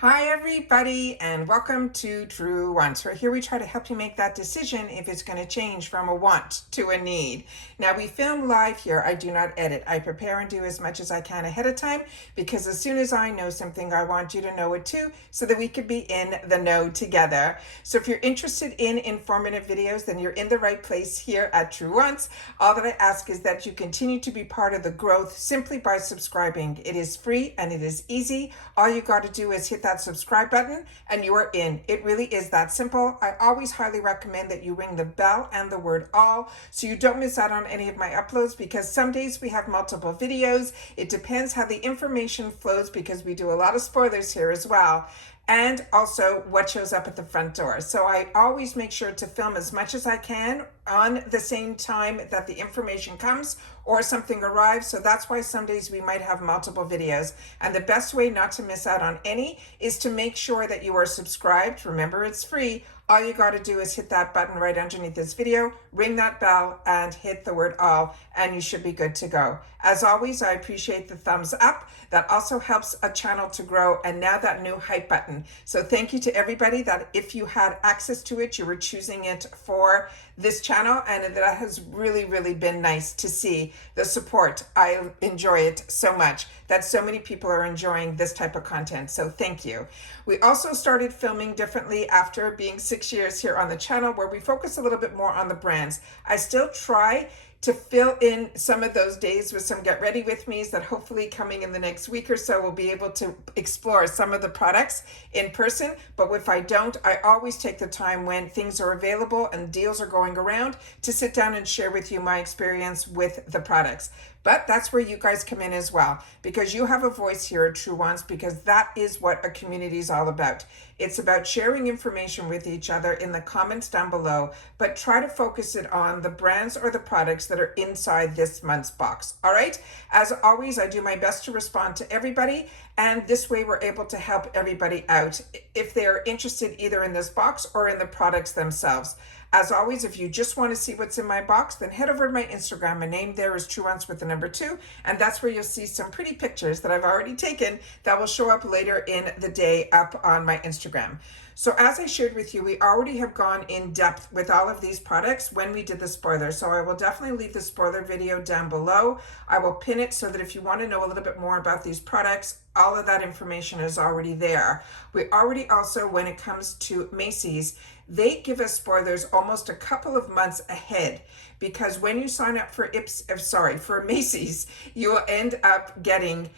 Hi everybody and welcome to Truewants. Right here we try to help you make that decision if it's going to change from a want to a need. Now we film live here. I do not edit. I prepare and do as much as I can ahead of time because as soon as I know something, I want you to know it too so that we could be in the know together. So if you're interested in informative videos, then you're in the right place here at Truewants. All that I ask is that you continue to be part of the growth simply by subscribing. It is free and it is easy. All you got to do is hit that subscribe button and you are in. It really is that simple. I always highly recommend that you ring the bell and the word all so you don't miss out on any of my uploads because some days we have multiple videos. It depends how the information flows because we do a lot of spoilers here as well. And also what shows up at the front door. So I always make sure to film as much as I can on the same time that the information comes or something arrives. So that's why some days we might have multiple videos. And the best way not to miss out on any is to make sure that you are subscribed. Remember, it's free. All you got to do is hit that button right underneath this video, ring that bell, and hit the word all, and you should be good to go. As always, I appreciate the thumbs up. That also helps a channel to grow, and now that new hype button. So thank you to everybody that if you had access to it, you were choosing it for this channel, and that has really, really been nice to see the support. I enjoy it so much that so many people are enjoying this type of content, so thank you. We also started filming differently after being 6 years here on the channel where we focus a little bit more on the brands. I still try to fill in some of those days with some get ready with me's that hopefully coming in the next week or so we'll be able to explore some of the products in person. But if I don't, I always take the time when things are available and deals are going around to sit down and share with you my experience with the products. But that's where you guys come in as well, because you have a voice here at Truewants, because that is what a community is all about. It's about sharing information with each other in the comments down below, but try to focus it on the brands or the products that are inside this month's box. All right? As always, I do my best to respond to everybody, and this way we're able to help everybody out if they are interested either in this box or in the products themselves. As always, if you just want to see what's in my box, then head over to my Instagram. My name there is Truewants with the number 2, and that's where you'll see some pretty pictures that I've already taken that will show up later in the day up on my Instagram. So as I shared with you, we already have gone in depth with all of these products when we did the spoiler. So I will definitely leave the spoiler video down below. I will pin it so that if you want to know a little bit more about these products, all of that information is already there. We already also, when it comes to MACYS, they give us spoilers almost a couple of months ahead, because when you sign up for for MACYS, you will end up getting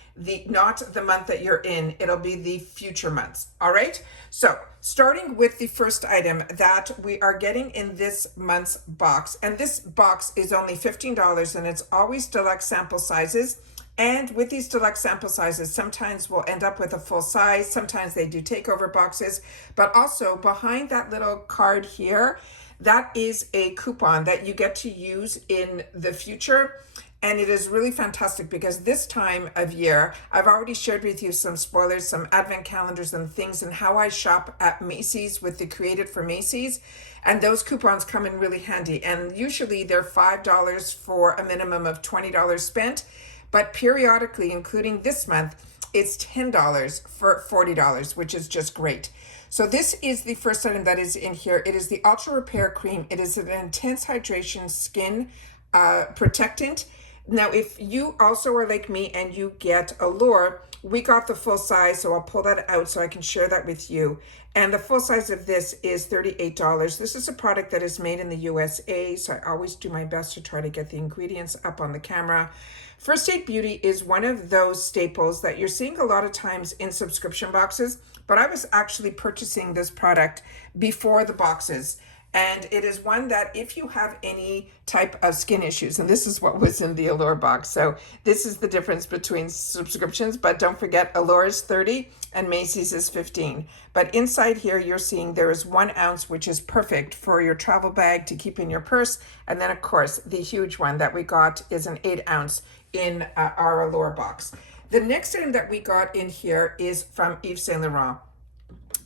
not the month that you're in, it'll be the future months. All right. So starting with the first item that we are getting in this month's box, and this box is only $15 and it's always deluxe sample sizes. And with these deluxe sample sizes, sometimes we'll end up with a full size. Sometimes they do takeover boxes, but also behind that little card here, that is a coupon that you get to use in the future. And it is really fantastic because this time of year, I've already shared with you some spoilers, some advent calendars and things, and how I shop at MACYS with the Created for MACYS. And those coupons come in really handy. And usually they're $5 for a minimum of $20 spent. But periodically, including this month, it's $10 for $40, which is just great. So this is the first item that is in here. It is the Ultra Repair Cream. It is an intense hydration skin protectant. Now, if you also are like me and you get Allure, we got the full size, so I'll pull that out so I can share that with you. And the full size of this is $38. This is a product that is made in the USA, so I always do my best to try to get the ingredients up on the camera. First Aid Beauty is one of those staples that you're seeing a lot of times in subscription boxes, but I was actually purchasing this product before the boxes. And it is one that if you have any type of skin issues, and this is what was in the Allure box. So this is the difference between subscriptions, but don't forget Allure is 30 and MACYS is 15. But inside here, you're seeing there is 1 ounce, which is perfect for your travel bag to keep in your purse. And then of course, the huge one that we got is an 8 ounce in our Allure box. The next item that we got in here is from Yves Saint Laurent.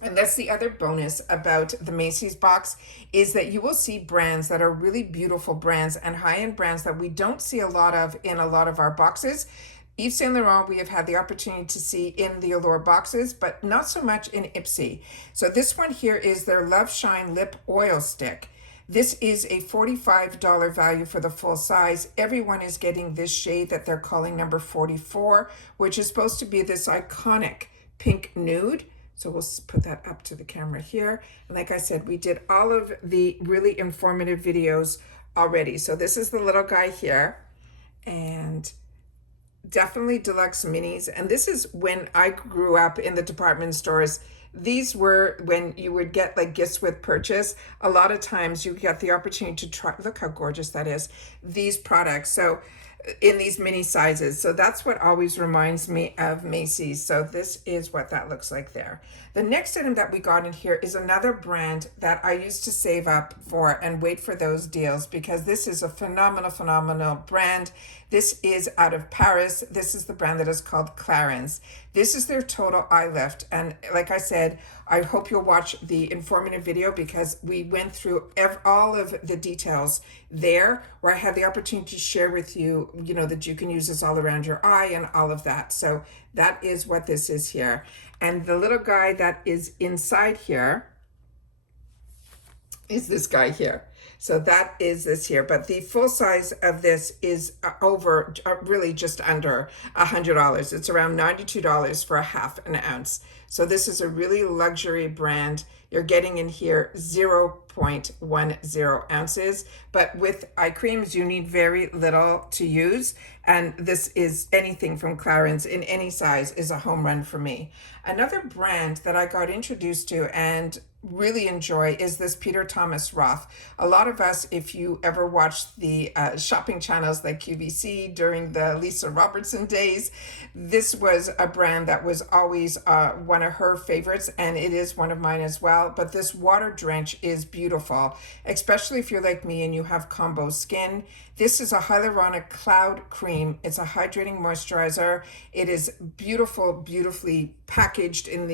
And that's the other bonus about the MACYS box, is that you will see brands that are really beautiful brands and high-end brands that we don't see a lot of in a lot of our boxes. Yves Saint Laurent, we have had the opportunity to see in the Allure boxes, but not so much in Ipsy. So this one here is their Love Shine Lip Oil Stick. This is a $45 value for the full size. Everyone is getting this shade that they're calling number 44, which is supposed to be this iconic pink nude. So we'll put that up to the camera here. And like I said, we did all of the really informative videos already. So this is the little guy here, and definitely deluxe minis. And this is when I grew up in the department stores. These were when you would get like gifts with purchase. A lot of times you get the opportunity to try, look how gorgeous that is, these products. So in these mini sizes. So that's what always reminds me of Macy's. So this is what that looks like there. The next item that we got in here is another brand that I used to save up for and wait for those deals, because this is a phenomenal brand. This is out of Paris. This is the brand that is called Clarins. This is their total eye lift. And like I said, I hope you'll watch the informative video, because we went through all of the details there, where I had the opportunity to share with you, you know, that you can use this all around your eye and all of that. So that is what this is here. And the little guy that is inside here is this guy here. So that is this here, but the full size of this is over, really just under $100. It's around $92 for a half an ounce. So this is a really luxury brand. You're getting in here 0.10 ounces, but with eye creams, you need very little to use. And this is anything from Clarins in any size is a home run for me. Another brand that I got introduced to and really enjoy is this Thomas Roth. A lot of us, if you ever watched the shopping channels like QVC during the Lisa Robertson days, this was a brand that was always one of her favorites, and it is one of mine as well. But this water drench is beautiful, especially if you're like me and you have combo skin. This is a hyaluronic cloud cream. It's a hydrating moisturizer. It is beautifully packaged in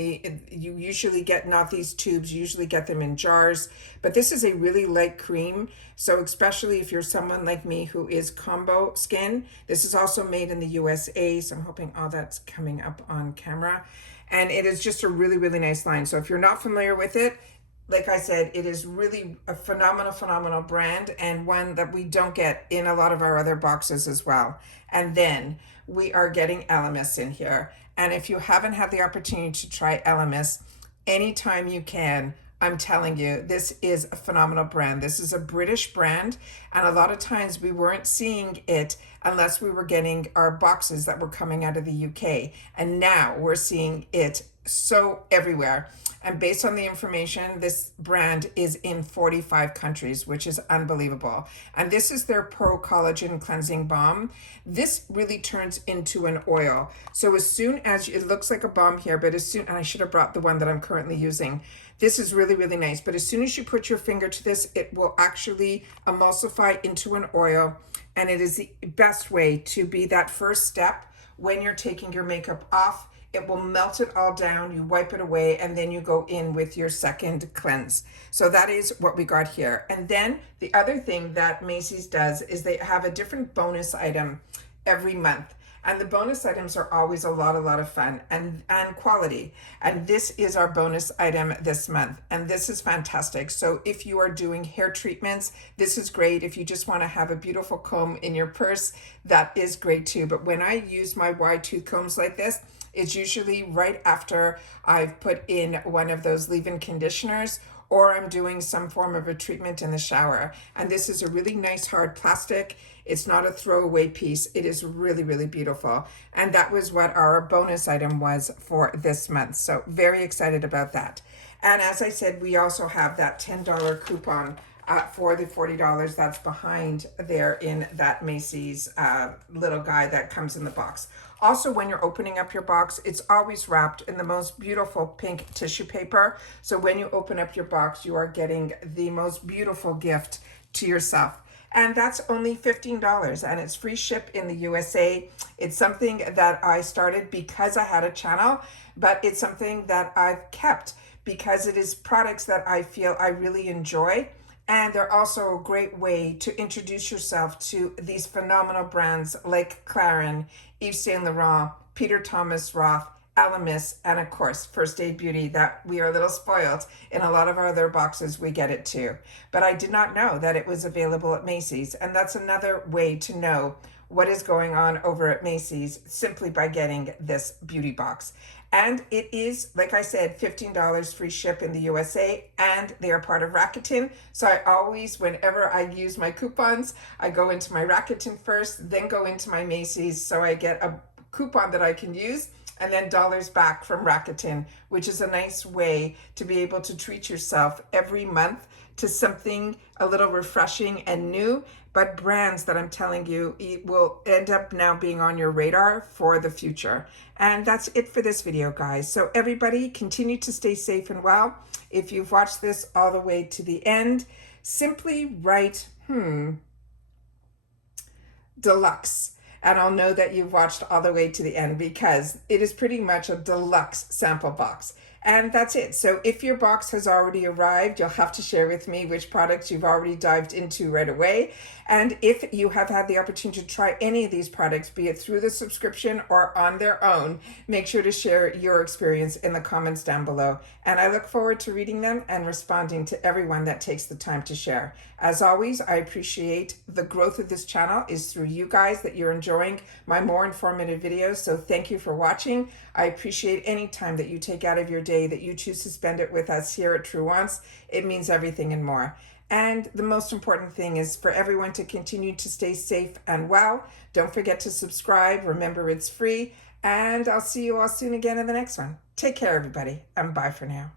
you usually get not these tubes, you usually get them in jars, but this is a really light cream. So especially if you're someone like me who is combo skin, this is also made in the USA. So I'm hoping all that's coming up on camera. And it is just a really nice line. So if you're not familiar with it, like I said, it is really a phenomenal brand, and one that we don't get in a lot of our other boxes as well. And then we are getting Elemis in here. And if you haven't had the opportunity to try Elemis, anytime you can, I'm telling you, this is a phenomenal brand. This is a British brand, and a lot of times we weren't seeing it unless we were getting our boxes that were coming out of the UK. And now we're seeing it so everywhere. And based on the information, this brand is in 45 countries, which is unbelievable. And this is their Pro Collagen Cleansing Balm. This really turns into an oil. So as soon as it looks like a balm here, but as soon, and I should have brought the one that I'm currently using. This is really nice. But as soon as you put your finger to this, it will actually emulsify into an oil. And it is the best way to be that first step when you're taking your makeup off. It will melt it all down, you wipe it away, and then you go in with your second cleanse. So that is what we got here. And then the other thing that Macy's does is they have a different bonus item every month. And the bonus items are always a lot of fun and quality. And this is our bonus item this month. And this is fantastic. So if you are doing hair treatments, this is great. If you just want to have a beautiful comb in your purse, that is great too. But when I use my wide tooth combs like this, it's usually right after I've put in one of those leave-in conditioners, or I'm doing some form of a treatment in the shower. And this is a really nice hard plastic. It's not a throwaway piece. It is really beautiful. And that was what our bonus item was for this month. So very excited about that. And as I said, we also have that $10 coupon for the $40 that's behind there in that Macy's little guy that comes in the box. Also, when you're opening up your box, it's always wrapped in the most beautiful pink tissue paper. So when you open up your box, you are getting the most beautiful gift to yourself. And that's only $15, and it's free ship in the USA. It's something that I started because I had a channel, but it's something that I've kept because it is products that I feel I really enjoy. And they're also a great way to introduce yourself to these phenomenal brands like Clarins Yves Saint Laurent, Peter Thomas Roth, Elemis, and of course, First Aid Beauty, that we are a little spoiled. In a lot of our other boxes, we get it too. But I did not know that it was available at Macy's, and that's another way to know what is going on over at Macy's simply by getting this beauty box. And it is, like I said, $15 free ship in the USA, and they are part of Rakuten. So I always, whenever I use my coupons, I go into my Rakuten first, then go into my Macy's, so I get a coupon that I can use, and then dollars back from Rakuten, which is a nice way to be able to treat yourself every month to something a little refreshing and new, but brands that I'm telling you will end up now being on your radar for the future. And that's it for this video, guys. So everybody continue to stay safe and well. If you've watched this all the way to the end, simply write, deluxe. And I'll know that you've watched all the way to the end because it is pretty much a deluxe sample box. And that's it. So if your box has already arrived, you'll have to share with me which products you've already dived into right away. And if you have had the opportunity to try any of these products, be it through the subscription or on their own, make sure to share your experience in the comments down below. And I look forward to reading them and responding to everyone that takes the time to share. As always, I appreciate the growth of this channel is through you guys, that you're enjoying my more informative videos. So thank you for watching. I appreciate any time that you take out of your day that you choose to spend it with us here at Truewants. It means everything and more. And the most important thing is for everyone to continue to stay safe and well. Don't forget to subscribe. Remember, it's free. And I'll see you all soon again in the next one. Take care, everybody, and bye for now.